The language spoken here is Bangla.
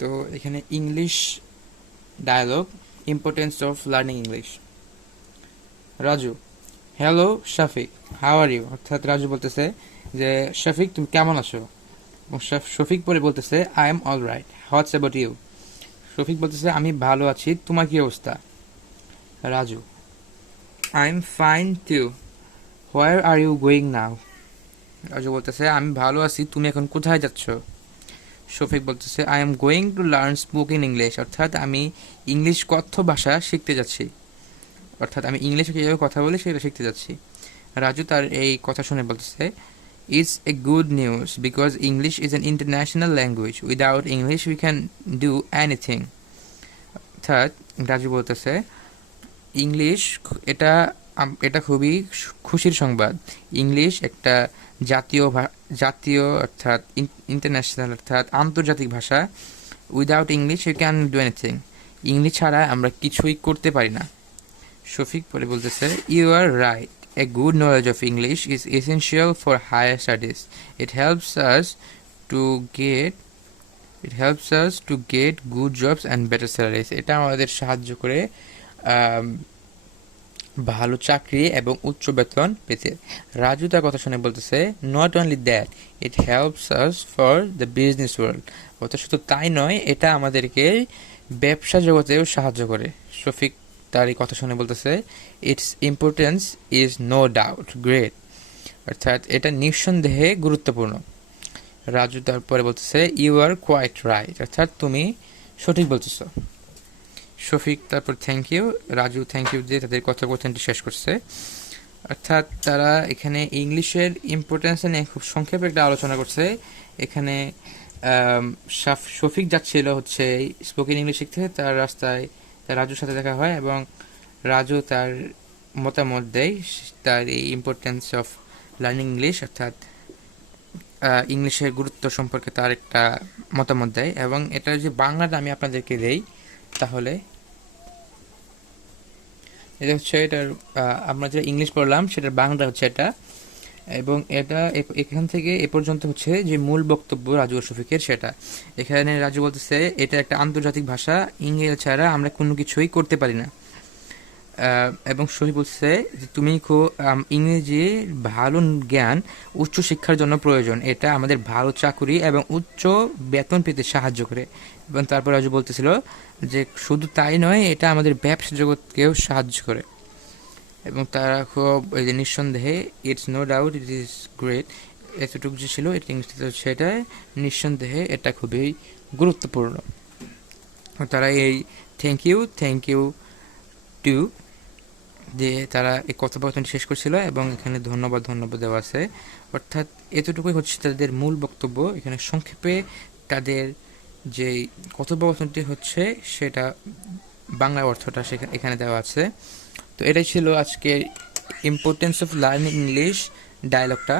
তো এখানে English dialogue, importance of learning English. Raju: hello Shafiq, how are you? অর্থাৎ রাজু বলতেছে যে শফিক তুমি কেমন আছো? শফিক পরে বলতেছে I am all right, what's about you? Shafiq বলতেছে আমি ভালো আছি, তোমার কি অবস্থা? Raju: I am fine too, where are you going now? Raju বলতেছে আমি ভালো আছি, তুমি এখন কোথায় যাচ্ছ? শফিক বলতেছে I am going to learn spoken English, অর্থাৎ আমি ইংলিশ কথ্য ভাষা শিখতে যাচ্ছি, অর্থাৎ আমি ইংলিশে কীভাবে কথা বলি সেটা শিখতে যাচ্ছি। রাজু তার এই কথা শুনে বলতেছে it's a good news because English is an international language, without English we can do anything. অর্থাৎ রাজু বলতেছে ইংলিশ এটা এটা খুবই খুশির সংবাদ। ইংলিশ একটা জাতীয় অর্থাৎ ইন্টারন্যাশনাল অর্থাৎ আন্তর্জাতিক ভাষা। Without English you can do anything, English ছাড়া আমরা কিছুই করতে পারি না। শফিক পরে বলতেছে you are right, a good knowledge of English is essential for higher studies, it helps us to get it helps us to get good jobs and better salaries. এটা আমাদের সাহায্য করে ভালো চাকরি এবং উচ্চ বেতন পেতে। রাজু তার কথা শুনে বলতেছে not only that, it helps us for the business world. অর্থাৎ শুধু তাই নয়, এটা আমাদেরকে ব্যবসা জগতেও সাহায্য করে। শফিক তার এই কথা শুনে বলতেছে its importance is no doubt great, অর্থাৎ এটা নিঃসন্দেহে গুরুত্বপূর্ণ। রাজু তারপরে বলতেছে ইউ আর কোয়াইট রাইট, অর্থাৎ তুমি সঠিক বলতেছো। শফিক তারপর thank you, Raju thank you দিয়ে তাদের কথোপকথনটি শেষ করছে। অর্থাৎ তারা এখানে ইংলিশের ইম্পর্টেন্স নিয়ে খুব সংক্ষেপে একটা আলোচনা করছে। এখানে শফিক যাচ্ছিল হচ্ছে স্পোকেন ইংলিশ শিখতে, তার রাস্তায় তার রাজুর সাথে দেখা হয় এবং রাজু তার মতামত দেয় তার এই ইম্পর্টেন্স অফ লার্নিং ইংলিশ, অর্থাৎ ইংলিশের গুরুত্ব সম্পর্কে তার একটা মতামত দেয়। এবং এটার যে বাংলাটা আমি আপনাদেরকে দেই, তাহলে এটা হচ্ছে এটার আমরা যেটা ইংলিশ পড়লাম সেটার বাংলা হচ্ছে এটা। এবং এটা এখান থেকে এ পর্যন্ত হচ্ছে যে মূল বক্তব্য রাজু ও শফিকের, সেটা এখানে রাজু বলতেছে এটা একটা আন্তর্জাতিক ভাষা, ইংরেজি ছাড়া আমরা কোনো কিছুই করতে পারি না। এবং শফিক বলছে যে তুমি ইংরেজির ভালো জ্ঞান উচ্চশিক্ষার জন্য প্রয়োজন, এটা আমাদের ভালো চাকুরি এবং উচ্চ বেতন পেতে সাহায্য করে। এবং তারপর রাজু বলতেছিল যে শুধু তাই নয়, এটা আমাদের ব্যবসা জগৎকেও সাহায্য করে। এবং তারা খুব এই যে নিঃসন্দেহে it's no doubt it is great, এতটুকু যে ছিল এটা ইংরেজিতে সেটা নিঃসন্দেহে এটা খুবই গুরুত্বপূর্ণ। তারা এই থ্যাংক ইউ টু দিয়ে তারা এই কথোপকথনটি শেষ করছিল এবং এখানে ধন্যবাদ দেওয়া আছে। অর্থাৎ এতটুকুই হচ্ছে তাদের মূল বক্তব্য। এখানে সংক্ষেপে তাদের যে কথোপকথনটি হচ্ছে সেটা বাংলা অর্থটা এখানে দেওয়া আছে। তো এটাই ছিল আজকের ইম্পর্টেন্স অফ লার্নিং ইংলিশ ডায়লগটা।